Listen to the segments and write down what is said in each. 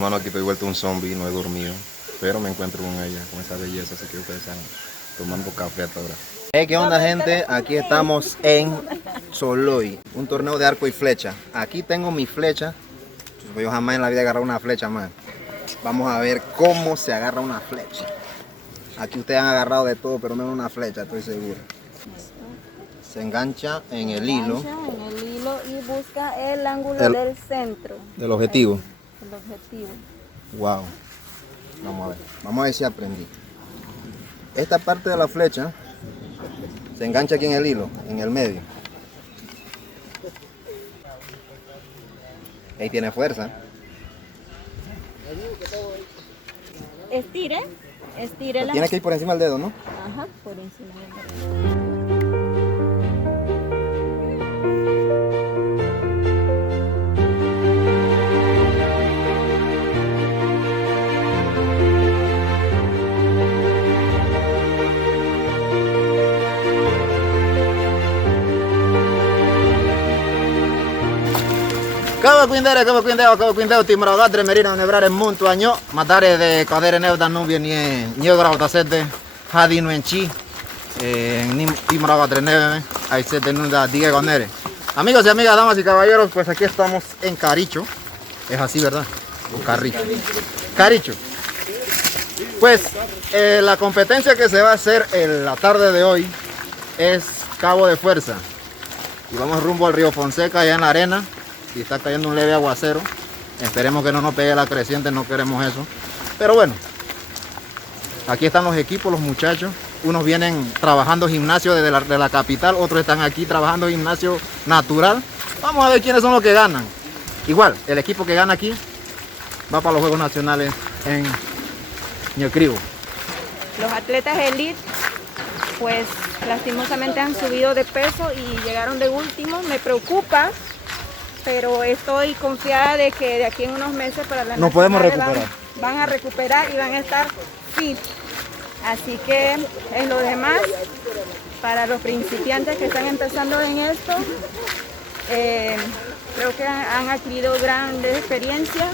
Mano, aquí estoy vuelto un zombie, no he dormido, pero me encuentro con ella, con esa belleza, así que ustedes están tomando café hasta ahora. Hey, ¿qué onda, gente? Aquí estamos en Soloy, un torneo de arco y flecha. Aquí tengo mi flecha. Yo jamás en la vida he agarrado una flecha, man. Vamos a ver cómo se agarra una flecha. Aquí ustedes han agarrado de todo, pero menos una flecha, estoy seguro. Se engancha en el hilo. En el hilo y busca el ángulo del centro. Del objetivo. El objetivo. Wow. Vamos a ver si aprendí. Esta parte de la flecha se engancha aquí en el hilo, en el medio. Ahí tiene fuerza. Estire la. Tiene que ir por encima del dedo, ¿no? Ajá, por encima del dedo. Come quindeo, timbrao d'altre merina nevrare molto agno, ma dare de cadere nevda non viene ni grau da sette, hadino en chi, ni timbrao d'altre neve, hay sette nunda diga conere. Amigos y amigas, damas y caballeros, pues aquí estamos en Caricho, es así, ¿verdad? O Carricho. Caricho. Pues la competencia que se va a hacer en la tarde de hoy es cabo de fuerza. Y vamos rumbo al río Fonseca, allá en la arena. Y está cayendo un leve aguacero. Esperemos que no nos pegue la creciente, no queremos eso. Pero bueno, aquí están los equipos, los muchachos. Unos vienen trabajando gimnasio desde la capital, otros están aquí trabajando gimnasio natural. Vamos a ver quiénes son los que ganan. Igual, el equipo que gana aquí va para los Juegos Nacionales en Ñecribo. Los atletas elite, pues lastimosamente han subido de peso y llegaron de último. Me preocupa, pero estoy confiada de que de aquí en unos meses para la Nos podemos nacional recuperar. van a recuperar y van a estar fit. Así que en lo demás, para los principiantes que están empezando en esto, creo que han adquirido grandes experiencias,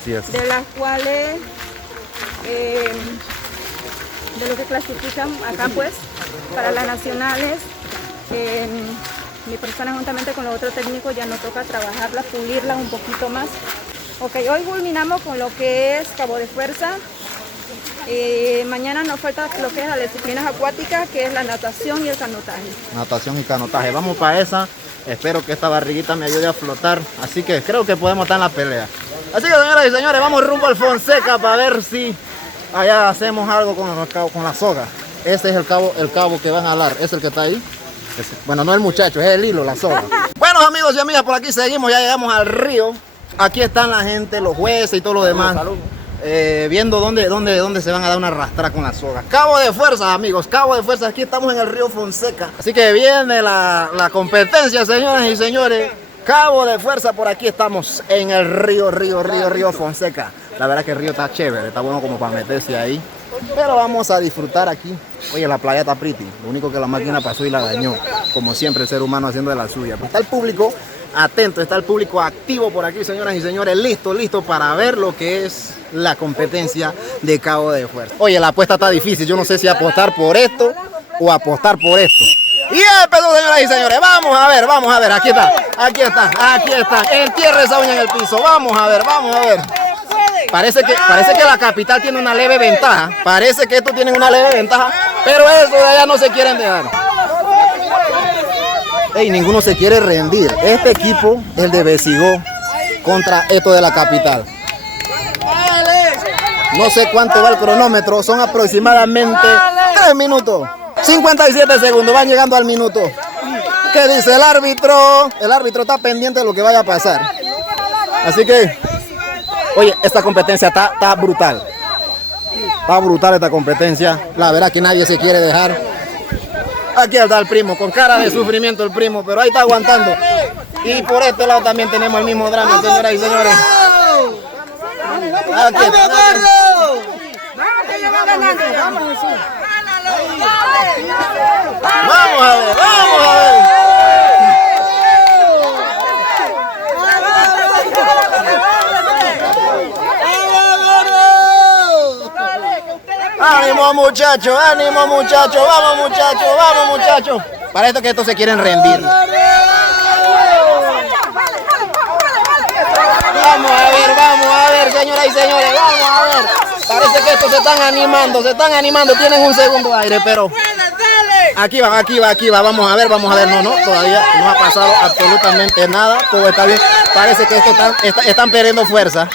Así es. de las cuales, de lo que clasifican acá pues, para las nacionales. Mi persona juntamente con los otros técnicos ya nos toca trabajarlas, pulirlas un poquito más. Ok, hoy culminamos con lo que es cabo de fuerza. Mañana nos falta lo que es las disciplinas acuáticas, que es la natación y el canotaje. Natación y canotaje. Vamos para esa. Espero que esta barriguita me ayude a flotar. Así que creo que podemos estar en la pelea. Así que, señoras y señores, vamos rumbo al Fonseca para ver si allá hacemos algo con la soga. Ese es el cabo que van a jalar. Es el que está ahí. Bueno, no el muchacho, es el hilo, la soga. Bueno, amigos y amigas, por aquí seguimos, ya llegamos al río. Aquí están la gente, los jueces y todo lo demás. Viendo dónde se van a dar una arrastrada con la soga. Cabo de fuerza, amigos, cabo de fuerza. Aquí estamos en el río Fonseca. Así que viene la competencia, señoras y señores. Cabo de fuerza, por aquí estamos en el río Fonseca. La verdad que el río está chévere, está bueno como para meterse ahí. Pero vamos a disfrutar aquí. Oye, la playa está pretty. Lo único que la máquina pasó y la dañó. Como siempre, el ser humano haciendo de la suya. Pues está el público atento, está el público activo por aquí, señoras y señores. Listo para ver lo que es la competencia de cabo de fuerza. Oye, la apuesta está difícil. Yo no sé si apostar por esto o apostar por esto. Y empezó, señoras y señores. Vamos a ver. Aquí está. Entierre esa uña en el piso. Vamos a ver. Parece que la capital tiene una leve ventaja. Parece que estos tienen una leve ventaja. Pero eso de allá no se quieren dejar. Ey, ninguno se quiere rendir. Este equipo, el de Besigó, contra esto de la capital. No sé cuánto va el cronómetro. Son aproximadamente 3 minutos. 57 segundos. Van llegando al minuto. ¿Qué dice el árbitro? El árbitro está pendiente de lo que vaya a pasar. Así que... Oye, esta competencia está brutal. Está brutal esta competencia. La verdad que nadie se quiere dejar. Aquí está el primo, con cara de sufrimiento el primo, pero ahí está aguantando. Y por este lado también tenemos el mismo drama, señoras y señores. Aquí está. Vamos a ver. ánimo muchachos, vamos muchachos. Parece que estos se quieren rendir. Vamos a ver, señoras y señores, vamos a ver. Parece que estos se están animando, tienen un segundo aire, pero aquí va, vamos a ver, no, todavía no ha pasado absolutamente nada, todo está bien. Parece que estos están perdiendo fuerza.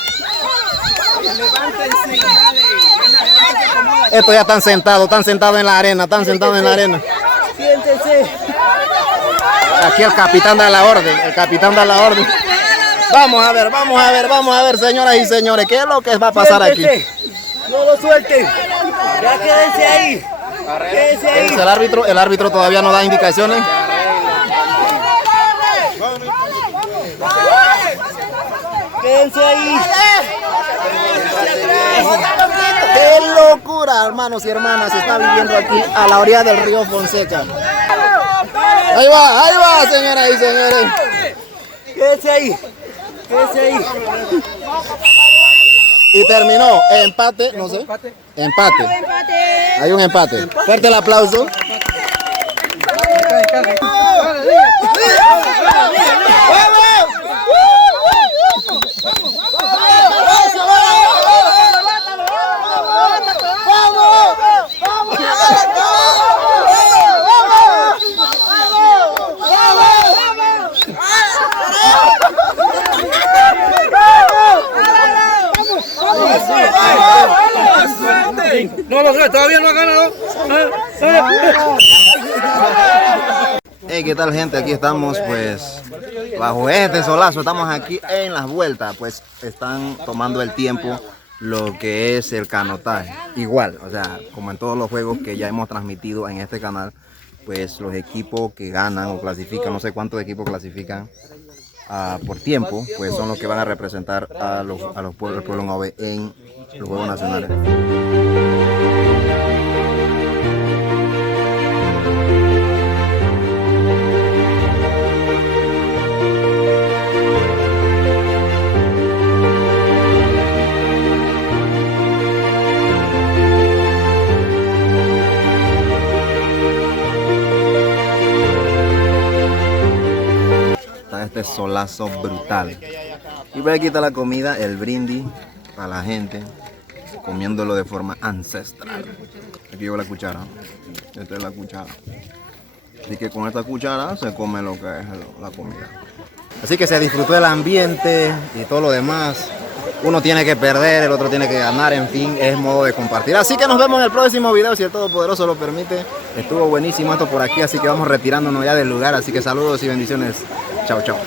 Estos ya están sentados en la arena, Siéntese. Aquí el capitán da la orden, Vamos a ver, señoras y señores, ¿qué es lo que va a pasar aquí? No lo suelten. Ya quédense ahí. El árbitro todavía no da indicaciones. Quédense ahí. ¡Qué locura, hermanos y hermanas! Se está viviendo aquí a la orilla del río Fonseca. Ahí va, señoras y señores. Quédense ahí. Y terminó. Empate, no sé. Empate. Hay un empate. Fuerte el aplauso. Todavía no ha ganado. Hey, ¿qué tal, gente? Aquí estamos, pues, bajo este solazo. Estamos aquí en las vueltas, pues, están tomando el tiempo lo que es el canotaje. Igual, o sea, como en todos los juegos que ya hemos transmitido en este canal, pues, los equipos que ganan o clasifican, no sé cuántos equipos clasifican por tiempo, pues, son los que van a representar a los pueblos del pueblo Nove en los Juegos Nacionales. Este solazo brutal. Y por aquí está la comida, el brindis para la gente, comiéndolo de forma ancestral. Aquí llevo la cuchara. Esta es la cuchara. Así que con esta cuchara se come lo que es la comida. Así que se disfrutó el ambiente y todo lo demás. Uno tiene que perder, el otro tiene que ganar, en fin, es modo de compartir. Así que nos vemos en el próximo video, si el Todopoderoso lo permite. Estuvo buenísimo esto por aquí, así que vamos retirándonos ya del lugar. Así que saludos y bendiciones. Chao, chao.